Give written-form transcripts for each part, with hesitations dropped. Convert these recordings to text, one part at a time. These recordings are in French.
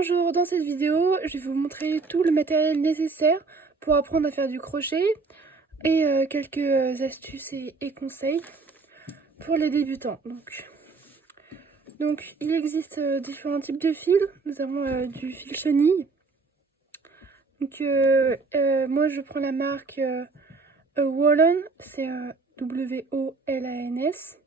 Bonjour, dans cette vidéo, je vais vous montrer tout le matériel nécessaire pour apprendre à faire du crochet et quelques astuces et conseils pour les débutants. Donc il existe différents types de fils. Nous avons du fil chenille. Donc moi je prends la marque Wallon, c'est W-O-L-A-N-S.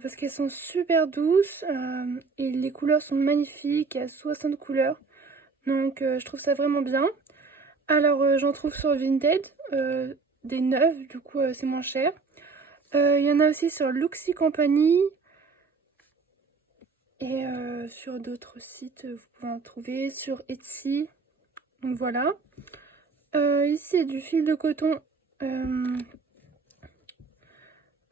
Parce qu'elles sont super douces et les couleurs sont magnifiques, il y a 60 couleurs, donc je trouve ça vraiment bien. Alors j'en trouve sur Vinted, des neuves, du coup c'est moins cher. Il y en a aussi sur Luxi Company et sur d'autres sites, vous pouvez en trouver sur Etsy, donc voilà. Ici c'est du fil de coton.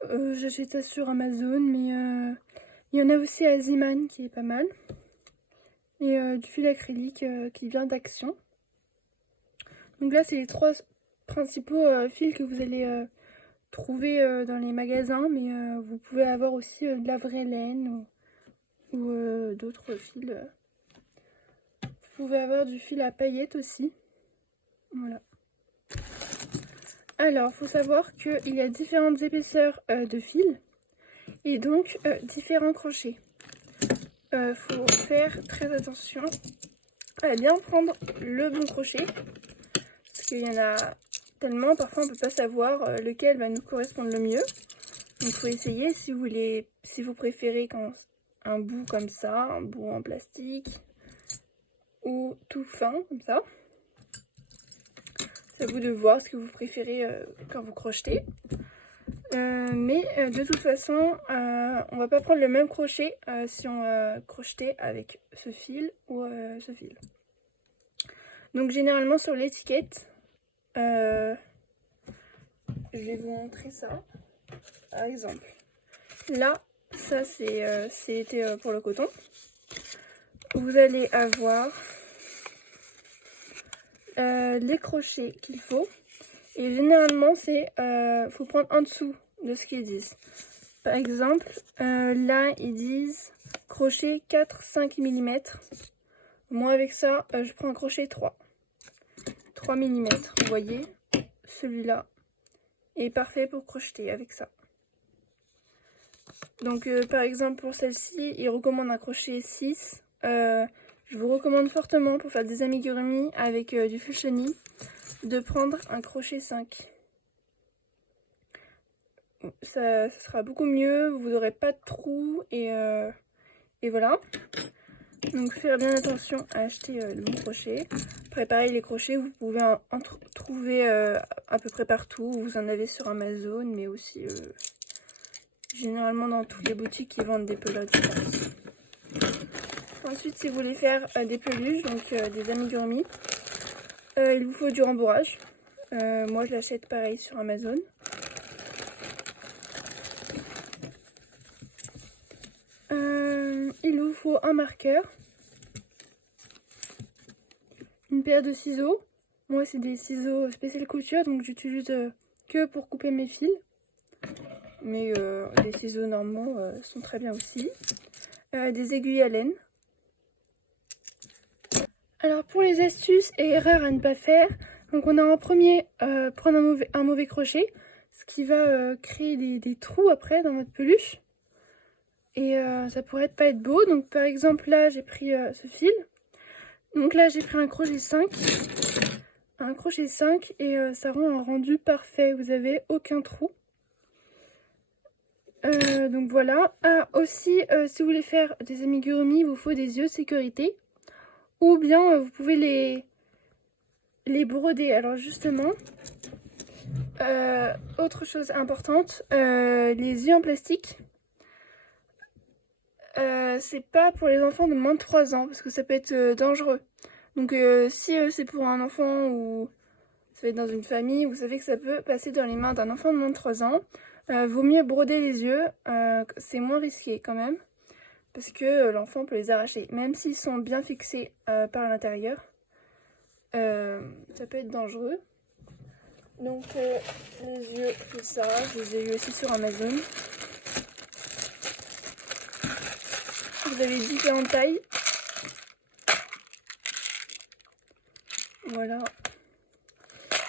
J'achète ça sur Amazon, mais il y en a aussi à Ziman qui est pas mal. Et du fil acrylique qui vient d'Action. Donc là, c'est les trois principaux fils que vous allez trouver dans les magasins, mais vous pouvez avoir aussi de la vraie laine ou d'autres fils. Vous pouvez avoir du fil à paillettes aussi. Voilà. Alors, il faut savoir qu'il y a différentes épaisseurs de fil et donc différents crochets. Faut faire très attention à bien prendre le bon crochet parce qu'il y en a tellement, parfois on peut pas savoir lequel va nous correspondre le mieux. Donc il faut essayer si vous préférez quand un bout comme ça, un bout en plastique ou tout fin comme ça. C'est à vous de voir ce que vous préférez quand vous crochetez. Mais de toute façon, on va pas prendre le même crochet si on crochetait avec ce fil ou ce fil. Donc généralement sur l'étiquette, je vais vous montrer ça. Par exemple, là, ça c'était pour le coton. Vous allez avoir les crochets qu'il faut. Et généralement, faut prendre en dessous de ce qu'ils disent. Par exemple, là, ils disent crochet 4-5 mm. Moi, avec ça, je prends un crochet 3 mm. Vous voyez, celui-là est parfait pour crocheter avec ça. Donc, par exemple, pour celle-ci, ils recommandent un crochet 6. Je vous recommande fortement pour faire des amigurumis avec du fil chenille de prendre un crochet 5. Ça sera beaucoup mieux, vous n'aurez pas de trous et voilà. Donc faire bien attention à acheter le bon crochet. Après pareil, les crochets vous pouvez en trouver à peu près partout. Vous en avez sur Amazon mais aussi généralement dans toutes les boutiques qui vendent des pelotes, je pense. Ensuite, si vous voulez faire des peluches, donc des amigurumis, il vous faut du rembourrage. Moi je l'achète pareil sur Amazon. Il vous faut un marqueur, une paire de ciseaux. Moi c'est des ciseaux spécial couture, donc j'utilise que pour couper mes fils. Mais les ciseaux normaux sont très bien aussi. Des aiguilles à laine. Alors pour les astuces et erreurs à ne pas faire, donc on a en premier prendre un mauvais crochet, ce qui va créer des trous après dans votre peluche. Et ça pourrait pas être beau. Donc par exemple là j'ai pris ce fil. Donc là j'ai pris un crochet 5. Un crochet 5 et ça rend un rendu parfait. Vous avez aucun trou. Donc voilà. Ah aussi si vous voulez faire des amigurumis, il vous faut des yeux de sécurité. Ou bien vous pouvez les broder. Alors justement, autre chose importante, les yeux en plastique. C'est pas pour les enfants de moins de 3 ans parce que ça peut être dangereux. Donc si c'est pour un enfant ou ça va être dans une famille, vous savez que ça peut passer dans les mains d'un enfant de moins de 3 ans. Vaut mieux broder les yeux, c'est moins risqué quand même. Parce que l'enfant peut les arracher. Même s'ils sont bien fixés par l'intérieur, ça peut être dangereux. Donc les yeux, c'est ça, je les ai eu aussi sur Amazon. Vous avez différentes tailles. Voilà.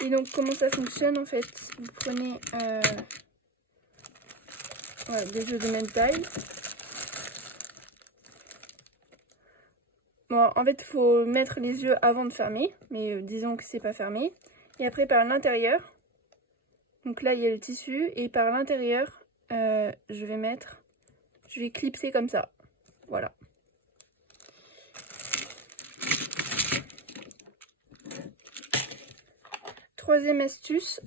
Et donc comment ça fonctionne en fait? Vous prenez voilà, des yeux de même taille. Bon, en fait, il faut mettre les yeux avant de fermer, mais disons que c'est pas fermé. Et après, par l'intérieur, donc là, il y a le tissu, et par l'intérieur, je vais clipser comme ça. Voilà. Troisième astuce,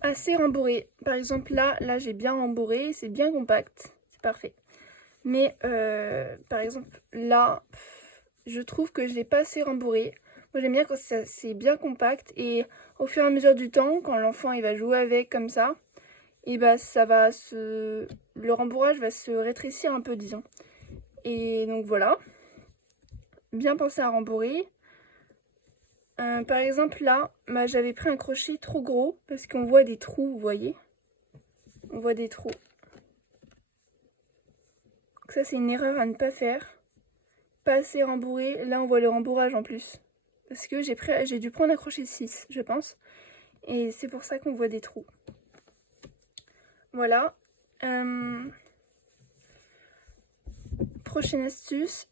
assez rembourré. Par exemple, là j'ai bien rembourré, c'est bien compact, c'est parfait. Mais par exemple, là, je trouve que je l'ai pas assez rembourré. Moi j'aime bien quand c'est bien compact et au fur et à mesure du temps, quand l'enfant il va jouer avec comme ça, et bah le rembourrage va se rétrécir un peu, disons. Et donc voilà, bien penser à rembourrer. Par exemple là, bah, j'avais pris un crochet trop gros parce qu'on voit des trous, vous voyez. On voit des trous. Donc ça c'est une erreur à ne pas faire. Pas assez rembourré. Là on voit le rembourrage en plus. Parce que j'ai dû prendre un crochet 6, je pense. Et c'est pour ça qu'on voit des trous. Voilà. Prochaine astuce.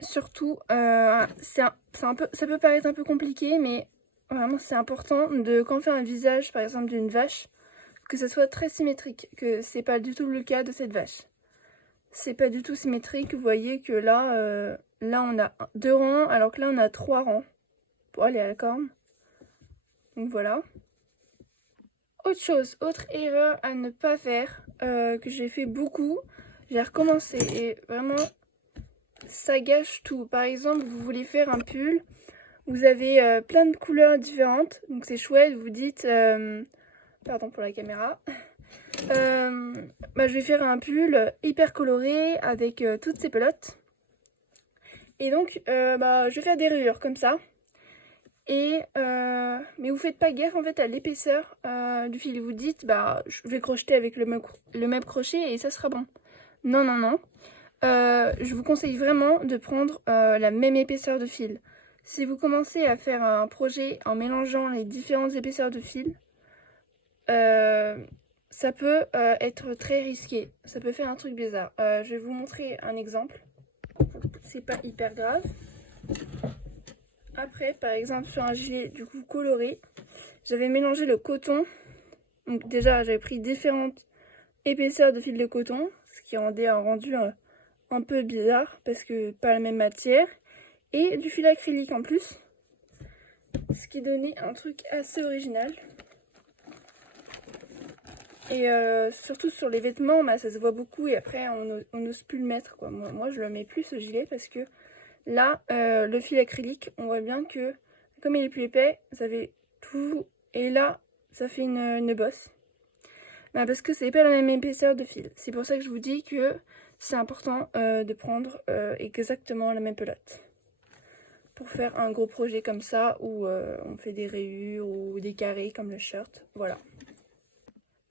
Surtout, ça peut paraître un peu compliqué, mais vraiment c'est important quand on fait un visage, par exemple d'une vache, que ça soit très symétrique, que c'est pas du tout le cas de cette vache. C'est pas du tout symétrique, vous voyez que là, là on a 2 rangs, alors que là on a 3 rangs pour aller à la corne. Donc voilà. Autre erreur à ne pas faire, que j'ai fait beaucoup, j'ai recommencé et vraiment ça gâche tout. Par exemple, vous voulez faire un pull, vous avez plein de couleurs différentes, donc c'est chouette, vous dites, pardon pour la caméra, bah, je vais faire un pull hyper coloré avec toutes ces pelotes. Et donc, bah, je vais faire des rayures comme ça. Et mais vous faites pas gaffe en fait à l'épaisseur du fil. Vous dites, bah, je vais crocheter avec le même crochet et ça sera bon. Non, non, non. Je vous conseille vraiment de prendre la même épaisseur de fil. Si vous commencez à faire un projet en mélangeant les différentes épaisseurs de fil, ça peut être très risqué. Ça peut faire un truc bizarre. Je vais vous montrer un exemple. C'est pas hyper grave. Après, par exemple, sur un gilet du coup coloré, j'avais mélangé le coton. Donc déjà, j'avais pris différentes épaisseurs de fil de coton, ce qui rendait un rendu un peu bizarre parce que pas la même matière. Et du fil acrylique en plus, ce qui donnait un truc assez original. Et surtout sur les vêtements, bah, ça se voit beaucoup et après on n'ose plus le mettre, quoi. Moi je le mets plus ce gilet parce que là, le fil acrylique, on voit bien que comme il est plus épais, ça fait tout. Et là, ça fait une bosse. Bah, parce que c'est pas la même épaisseur de fil. C'est pour ça que je vous dis que c'est important de prendre exactement la même pelote. Pour faire un gros projet comme ça où on fait des rayures ou des carrés comme le shirt. Voilà.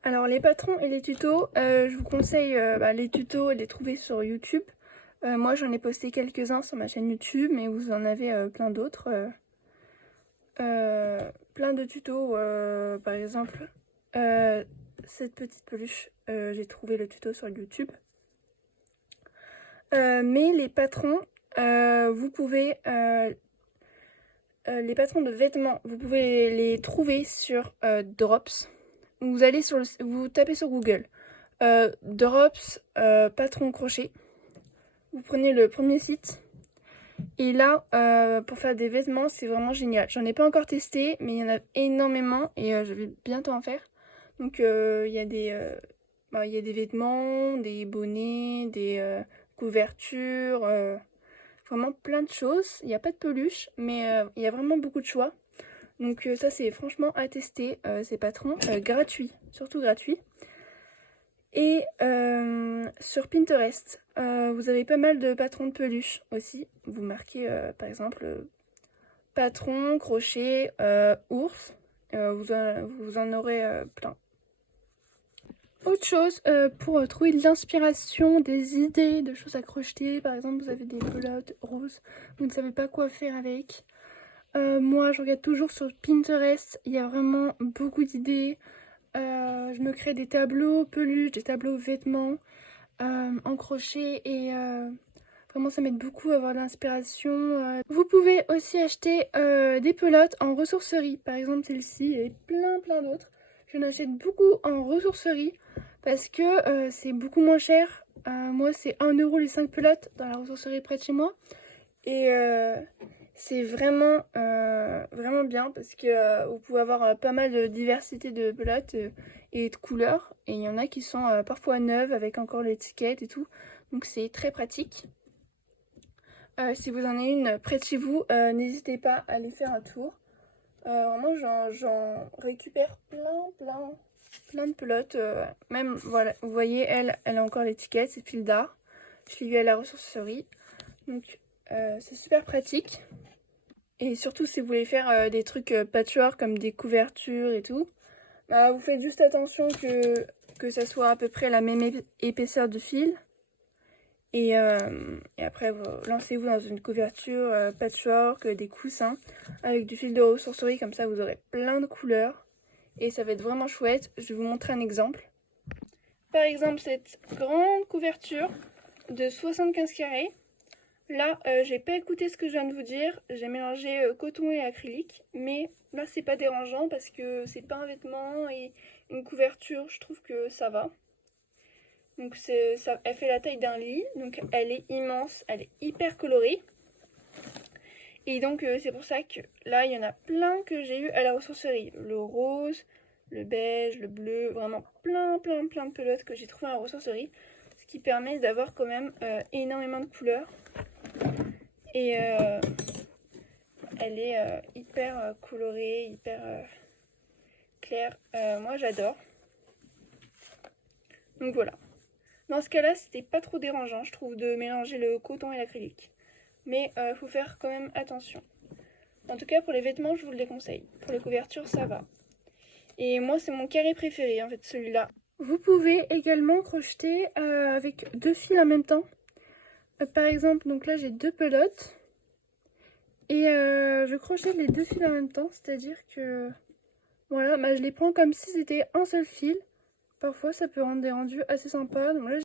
Alors les patrons et les tutos, je vous conseille les tutos de les trouver sur YouTube. Moi j'en ai posté quelques-uns sur ma chaîne YouTube, mais vous en avez plein d'autres. Plein de tutos, par exemple cette petite peluche, j'ai trouvé le tuto sur YouTube. Mais les patrons, vous pouvez... les patrons de vêtements, vous pouvez les trouver sur Drops. Vous tapez sur Google Drops patron crochet. Vous prenez le premier site. Et là, pour faire des vêtements, c'est vraiment génial. J'en ai pas encore testé, mais il y en a énormément et je vais bientôt en faire. Donc il y a des vêtements, des bonnets, des couvertures, vraiment plein de choses. Il n'y a pas de peluche, mais il y a vraiment beaucoup de choix. Donc ça c'est franchement à tester, ces patrons gratuits, surtout gratuits. Et sur Pinterest, vous avez pas mal de patrons de peluche aussi. Vous marquez par exemple patron, crochet, ours, vous en aurez plein. Autre chose, pour trouver de l'inspiration, des idées, de choses à crocheter, par exemple vous avez des pelotes roses, vous ne savez pas quoi faire avec. Moi, je regarde toujours sur Pinterest. Il y a vraiment beaucoup d'idées. Je me crée des tableaux peluches, des tableaux vêtements en crochet et vraiment ça m'aide beaucoup à avoir de l'inspiration. Vous pouvez aussi acheter des pelotes en ressourcerie. Par exemple celle-ci et plein d'autres. Je n'achète beaucoup en ressourcerie parce que c'est beaucoup moins cher. Moi c'est 1 € les 5 pelotes dans la ressourcerie près de chez moi. Et c'est vraiment bien parce que vous pouvez avoir pas mal de diversité de pelotes et de couleurs. Et il y en a qui sont parfois neuves avec encore l'étiquette et tout. Donc c'est très pratique. Si vous en avez une près de chez vous, n'hésitez pas à aller faire un tour. Vraiment j'en récupère plein de pelotes. Même voilà, vous voyez elle a encore l'étiquette, c'est fil d'art. Je l'ai vu à la ressourcerie. Donc c'est super pratique. Et surtout si vous voulez faire des trucs patchwork comme des couvertures et tout, vous faites juste attention que ça soit à peu près la même épaisseur de fil. Et après lancez-vous dans une couverture patchwork, des coussins avec du fil de ressourcerie, comme ça vous aurez plein de couleurs. Et ça va être vraiment chouette. Je vais vous montrer un exemple. Par exemple cette grande couverture de 75 carrés. Là, j'ai pas écouté ce que je viens de vous dire, j'ai mélangé coton et acrylique, mais là c'est pas dérangeant parce que c'est pas un vêtement et une couverture, je trouve que ça va. Donc elle fait la taille d'un lit, donc elle est immense, elle est hyper colorée. Et donc c'est pour ça que là il y en a plein que j'ai eu à la ressourcerie. Le rose, le beige, le bleu, vraiment plein de pelotes que j'ai trouvé à la ressourcerie. Ce qui permet d'avoir quand même énormément de couleurs. Et elle est hyper colorée, hyper claire. Moi j'adore. Donc voilà. Dans ce cas-là, c'était pas trop dérangeant, je trouve, de mélanger le coton et l'acrylique. Mais faut faire quand même attention. En tout cas, pour les vêtements, je vous le déconseille. Pour les couvertures, ça va. Et moi, c'est mon carré préféré, en fait, celui-là. Vous pouvez également crocheter avec 2 fils en même temps. Par exemple, donc là, j'ai 2 pelotes. Et je crochète les 2 fils en même temps, c'est-à-dire que voilà, je les prends comme si c'était un seul fil. Parfois ça peut rendre des rendus assez sympas. Donc là,